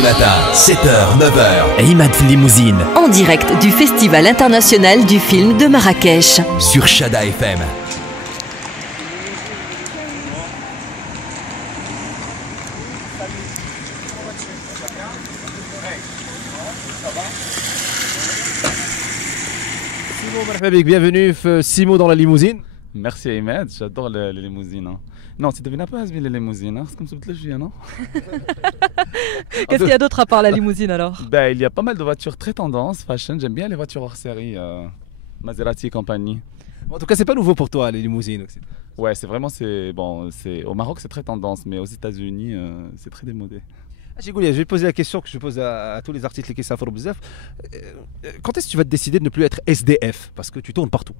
les matins, 7h, 9h. Imad Limousine. En direct du Festival international du film de Marrakech. Sur Chada FM. Bienvenue Simo dans la limousine. Merci Ahmed, j'adore les limousines. Hein. Non, tu devines un peu Asmi les limousines, hein. C'est comme ça que je dis, non? Qu'est-ce qu'il y a d'autre à part la limousine alors? Ben, il y a pas mal de voitures très tendance, fashion. J'aime bien les voitures hors série, Maserati et compagnie. En tout cas, c'est pas nouveau pour toi les limousines. Ouais, c'est vraiment, au Maroc c'est très tendance, mais aux États-Unis c'est très démodé. Je vais te poser la question que je pose à tous les artistes qui savent bzaf. Quand est-ce que tu vas te décider de ne plus être SDF? Parce que tu tournes partout.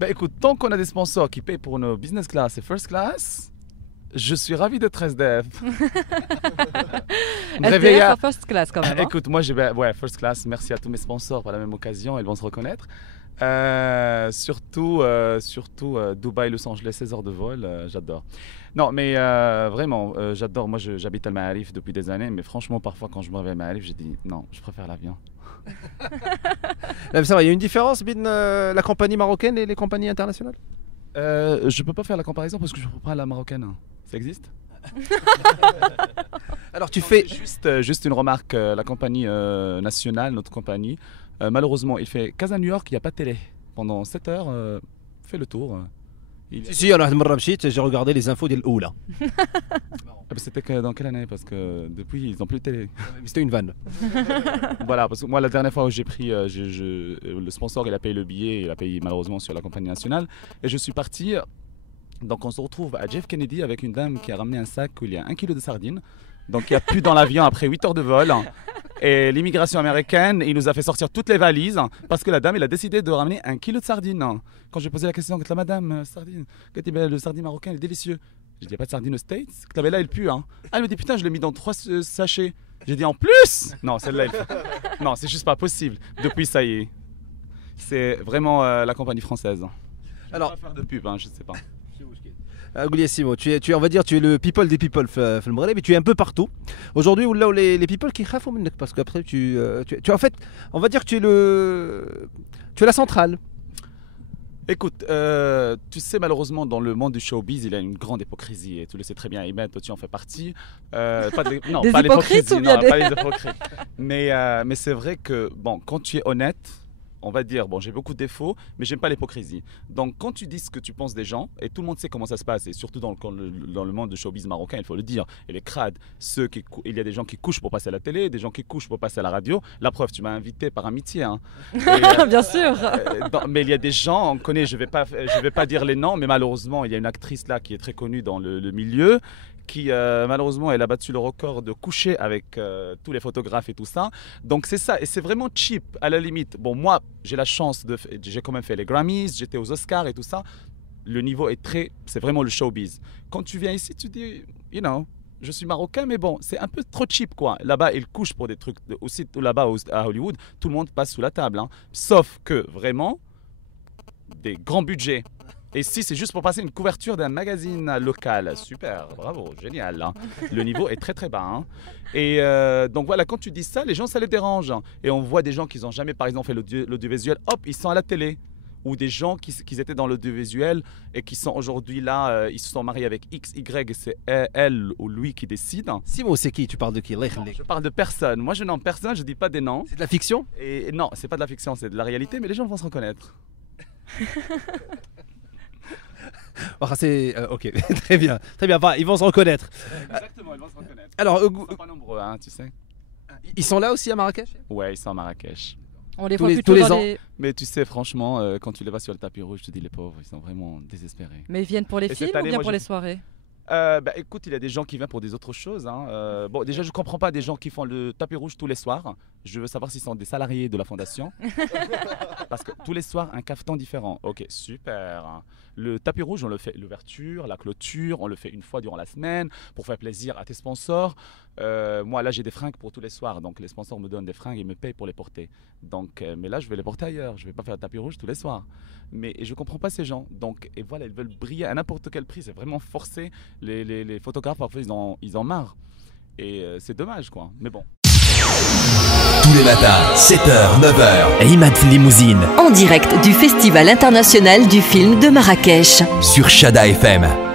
Ben écoute, tant qu'on a des sponsors qui payent pour nos business class et first class, je suis ravi d'être SDF. SDF en first class quand même. Hein. Écoute, moi ouais, first class, merci à tous mes sponsors par la même occasion, ils vont se reconnaître. Surtout Dubaï, Los Angeles, 16 heures de vol, j'adore. Non, mais vraiment, j'adore. Moi, j'habite à Maarif depuis des années, mais franchement, parfois, quand je me réveille à Maarif, je dis non, je préfère l'avion. Là, ça va, il y a une différence entre la compagnie marocaine et les compagnies internationales? Je peux pas faire la comparaison parce que je ne prends pas la marocaine. Ça existe? Alors, tu fais juste une remarque. La compagnie nationale, notre compagnie, malheureusement, il fait Casa-New York, il n'y a pas de télé. Pendant 7 heures, fais le tour. Si, j'ai regardé les infos de l'Oula. C'était dans quelle année? Parce que depuis, ils n'ont plus de télé. C'était une vanne. Voilà, parce que moi, la dernière fois où j'ai pris, le sponsor, il a payé le billet, il a payé malheureusement sur la compagnie nationale. Et je suis parti. Donc, on se retrouve à Jeff Kennedy avec une dame qui a ramené un sac où il y a 1 kilo de sardines. Donc, il n'y a plus dans l'avion après 8 heures de vol. Et l'immigration américaine, il nous a fait sortir toutes les valises parce que la dame, elle a décidé de ramener 1 kilo de sardines. Quand j'ai posé la question, la madame, sardine, le sardine marocain est délicieux. J'ai dit, il n'y a pas de sardines aux States? Là, il pue. Hein. Elle me dit, putain, je l'ai mis dans 3 sachets. J'ai dit, en plus? Non, celle-là, non, c'est juste pas possible. Depuis, ça y est. C'est vraiment la compagnie française. Alors, faire de pub, hein, je ne sais pas. Simo, on va dire tu es le people des people mais tu es un peu partout. Aujourd'hui, où les people qui khafou minnek parce qu'après tu en fait, on va dire que tu es la centrale. Écoute, tu sais, malheureusement, dans le monde du showbiz, il y a une grande hypocrisie. Et tu le sais très bien, Imen, toi tu en fais partie. Non, des pas hypocrites ou bien pas les hypocrites. Mais c'est vrai que, bon, quand tu es honnête, on va dire, bon, j'ai beaucoup de défauts, mais j'aime pas l'hypocrisie. Donc, quand tu dis ce que tu penses des gens, et tout le monde sait comment ça se passe, et surtout dans le monde du showbiz marocain, il faut le dire, et les crades, il y a des gens qui couchent pour passer à la télé, des gens qui couchent pour passer à la radio. La preuve, tu m'as invité par amitié. Hein. Bien sûr. Mais il y a des gens, on connaît, je vais pas dire les noms, mais malheureusement, il y a une actrice là qui est très connue dans le milieu, qui malheureusement elle a battu le record de coucher avec tous les photographes et tout ça. Donc c'est ça, et c'est vraiment cheap à la limite. Bon, moi j'ai la chance j'ai quand même fait les Grammys, j'étais aux Oscars et tout ça. Le niveau est c'est vraiment le showbiz. Quand tu viens ici, tu dis, je suis marocain, mais bon, c'est un peu trop cheap quoi. Là-bas, ils couchent pour des trucs aussi là-bas à Hollywood, tout le monde passe sous la table. Hein. Sauf que vraiment, des grands budgets. Et si c'est juste pour passer une couverture d'un magazine local, super, bravo, génial. Hein. Le niveau est très très bas. Hein. Et donc voilà, quand tu dis ça, les gens, ça les dérange. Et on voit des gens qui n'ont jamais, par exemple, fait l'audiovisuel, hop, ils sont à la télé. Ou des gens qui étaient dans l'audiovisuel et qui sont aujourd'hui là, ils se sont mariés avec X, Y, et c'est elle ou lui qui décide. Simo, c'est qui? Tu parles de qui? Je parle de personne. Moi, je nomme personne, je dis pas des noms. C'est de la fiction? Et non, c'est pas de la fiction, c'est de la réalité, mais les gens vont se reconnaître. Ok, très bien, ils vont se reconnaître. Exactement, ils vont se reconnaître. Alors, ils sont pas nombreux, hein, tu sais. Ils sont là aussi à Marrakech? Ouais, ils sont à Marrakech. On les voit plutôt tous les dans ans. Mais tu sais, franchement, quand tu les vois sur le tapis rouge, je te dis, les pauvres, ils sont vraiment désespérés. Mais ils viennent pour les films ou bien pour les soirées? Écoute, il y a des gens qui viennent pour des autres choses. Hein. Bon, déjà, je ne comprends pas des gens qui font le tapis rouge tous les soirs. Je veux savoir s'ils sont des salariés de la fondation. Parce que tous les soirs, un cafetan différent. Ok, super. Le tapis rouge, on le fait l'ouverture, la clôture, on le fait une fois durant la semaine pour faire plaisir à tes sponsors. Moi, là, j'ai des fringues pour tous les soirs. Donc, les sponsors me donnent des fringues et me payent pour les porter. Donc, mais là, je vais les porter ailleurs. Je ne vais pas faire le tapis rouge tous les soirs. Mais je ne comprends pas ces gens. Donc, et voilà, ils veulent briller à n'importe quel prix. C'est vraiment forcé. Les photographes, parfois, ils en marrent. Et c'est dommage, quoi. Mais bon. Tous les matins, 7h, 9h, Imad Limousine. En direct du Festival international du film de Marrakech. Sur Chada FM.